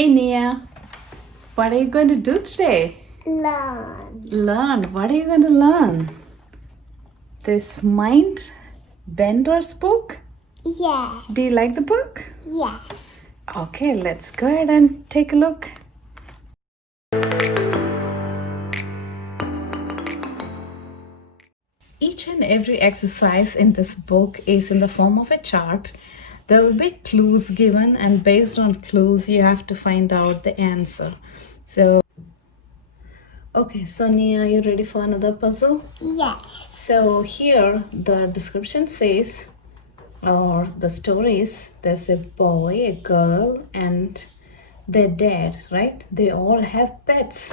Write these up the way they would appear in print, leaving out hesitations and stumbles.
Hey Nia, what are you going to do today? Learn. Learn. What are you going to learn? This Mind Benders book? Yes. Do you like the book? Yes. Okay, let's go ahead and take a look. Each and every exercise in this book is in the form of a chart. There will be clues given, and based on clues, you have to find out the answer. Okay, so Nia, are you ready for another puzzle? Yes. So here the description says, or the story is, there's a boy, a girl, and their dad, right? They all have pets.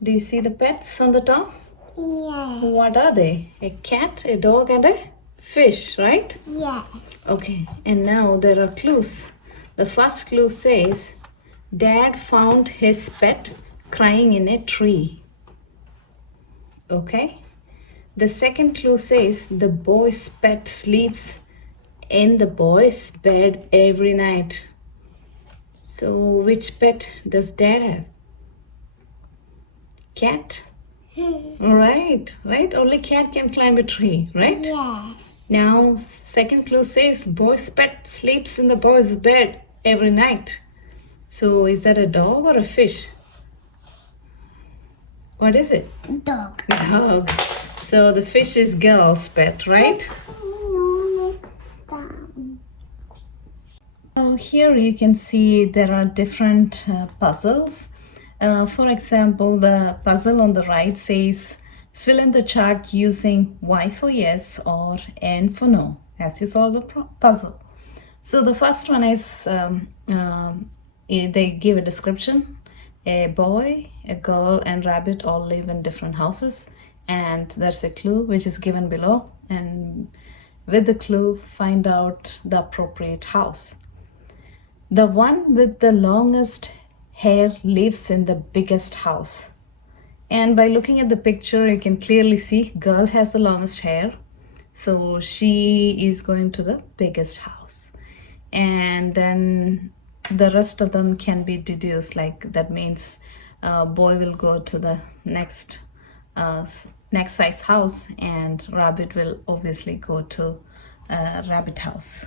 Do you see the pets on the top? Yes. What are they? A cat, a dog, and a fish, right? Yes. Okay, and now there are clues. The first clue says, Dad found his pet crying in a tree. Okay. The second clue says, the boy's pet sleeps in the boy's bed every night. So, which pet does Dad have? Cat? Right. Only cat can climb a tree, right? Yes. Now, second clue says, boy's pet sleeps in the boy's bed every night. So, is that a dog or a fish? What is it? Dog. Dog. So, the fish is girl's pet, right? So here you can see there are different puzzles. For example, the puzzle on the right says, fill in the chart using Y for yes or N for no as you solve the puzzle. So the first one is, they give a description. A boy, a girl, and rabbit all live in different houses. And there's a clue which is given below. And with the clue, find out the appropriate house. The one with the longest hair lives in the biggest house. And by looking at the picture, you can clearly see girl has the longest hair. So she is going to the biggest house. And then the rest of them can be deduced, like that means boy will go to the next size house, and rabbit will obviously go to rabbit house.